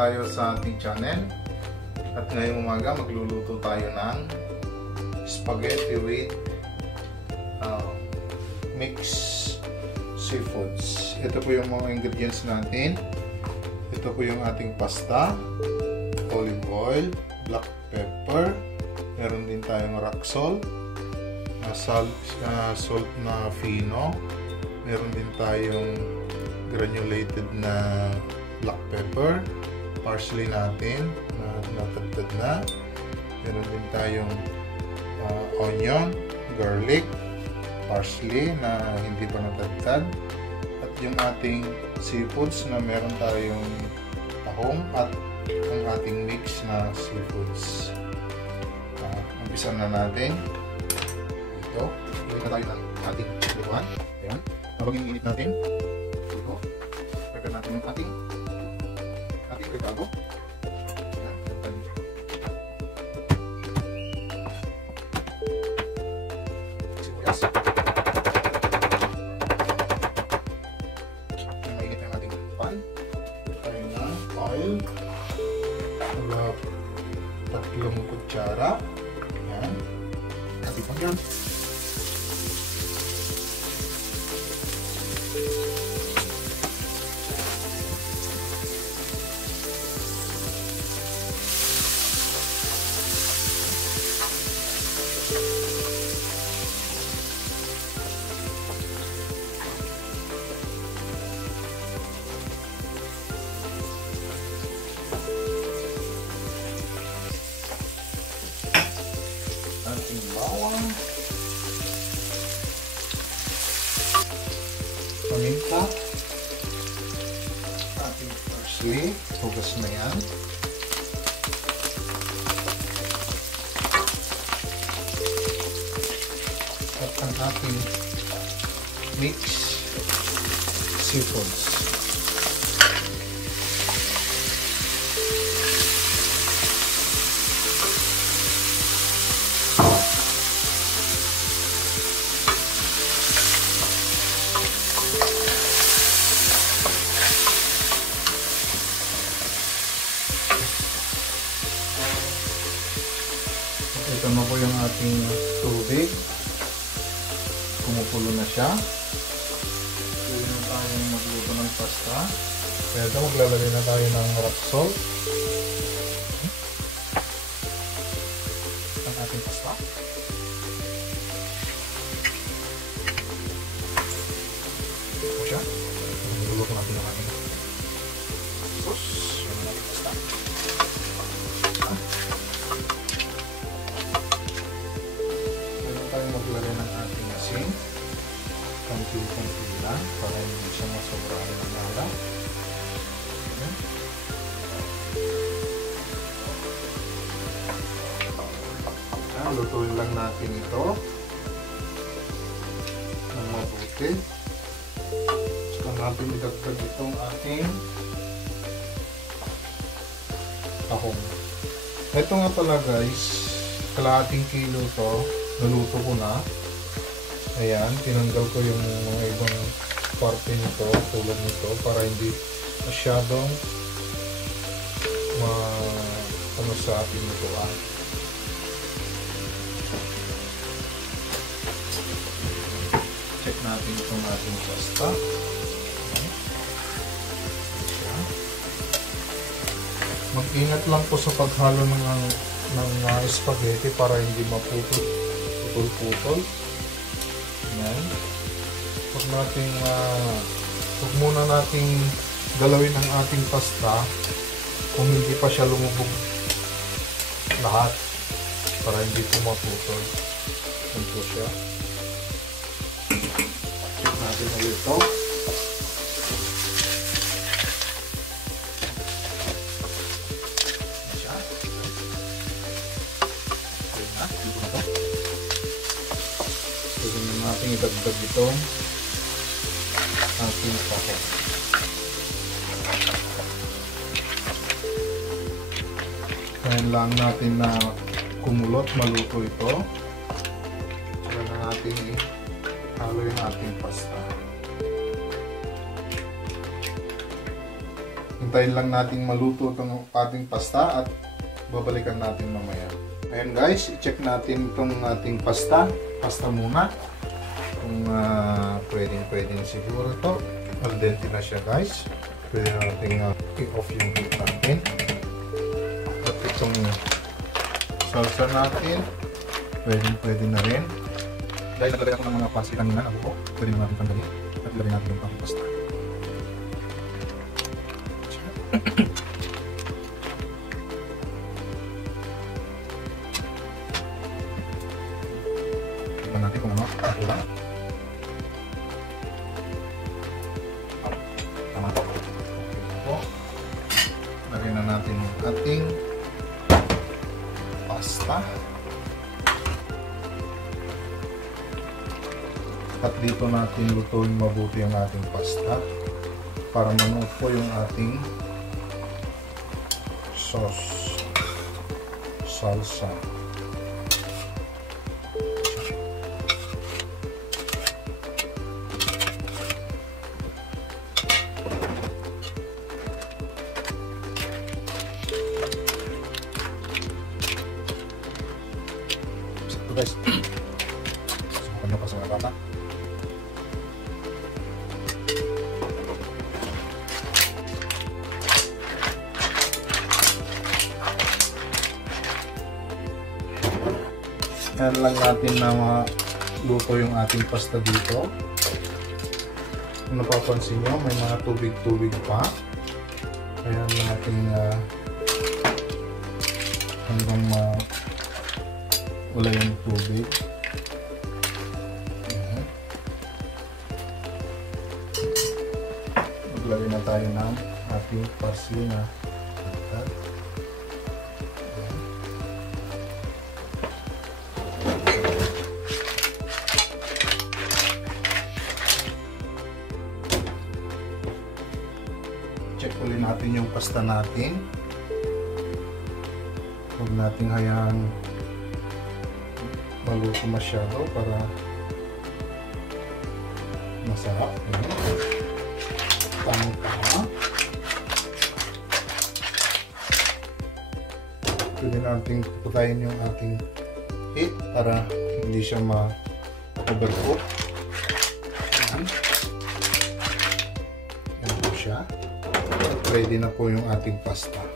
tayo sa ating channel. At ngayong umaga magluluto tayo ng spaghetti with mixed seafoods. Ito po yung mga ingredients natin. Ito po yung ating pasta, olive oil, black pepper, meron din tayong rock salt, salt na fino, meron din tayong granulated na black pepper, parsley natin na natagtad na, meron din tayong onion, garlic, parsley na hindi pa natagtad, at yung ating seafoods na meron tayong tahong at ang ating mix na seafoods. Umpisa na natin. Ito, init na tayo ng ating lutuan. Ayan. Habang iniinit natin, ito, prepare natin yung ating regalo. Sibuyas. Mainit na yung ating pan. Tayo ng oil. Wala 3 kutsara. Ayan. Ating pan yan. Ating bawang, paminta, ating parsley, hugas na yan, at ang ating mixed seafoods. Ito na po yung ating tubig. Kumukulo na siya. Pwede na tayong magluto ng pasta. Kaya ito maglalagay na tayo ng rock salt. Ang ating pasta. Ito po siya. Magluluto natin ang ating sauce. Yung ating pasta. Maglagay ng ating asin, konti-konti lang para hindi siya masobrahan ng alat. Lutuin lang natin ito ng mabuti. Saka natin idagdag itong ating tahong. Ito nga pala guys, kalahating kilo to. Naluto ko na. Ayan, tinanggal ko yung mga ibang parte nito, tulad nito, para hindi masyadong ano sa ating lutuan. Check natin itong ating pasta. Mag-ingat lang po sa paghalo ng spaghetti para hindi maputol. Putol-putol. Ayan. Huwag muna nating galawin ang ating pasta kung hindi pa siya lumubog lahat para hindi po maputol. Ayan po siya. Check natin ulit ito. Pwede natin idagdag itong ating tahong. Kaya lang natin na kumulot, maluto ito. Saka na natin ihalo yung ating pasta. Antayin lang natin maluto itong ating pasta at babalikan natin mamaya. Ayan guys, i-check natin itong ating pasta. Pasta muna. Kung pwede siguro to. Al dente na siya guys. Pwede natin i-off yung heat natin. At itong salsa natin, pwede na rin. Dahil naglagay ako ng mga pasi kanina na buo, pwede na natin tanggalin. At ilagay natin yung ating pasta. Tignan natin kung ano, ako lang. Tama po. Okay po. Lagyan na natin yung ating pasta. At dito natin lutuin mabuti ang ating pasta para manuot po yung ating sauce, salsa. So guys, subukan nyo pa sa mga bata. Yan lang natin na maluto yung ating pasta dito. Kung napapansin nyo, may mga tubig-tubig pa. Kaya natin hanggang wala yung tubig. Maglagay na tayo ng ating parsley na itat. Check ulit natin yung pasta natin. Huwag natin hayaan maluto masyado para masarap. Tama-tama. Pwede natin putayin yung ating heat para hindi siya ma-overcook. Yan po siya. Ready na po yung ating pasta.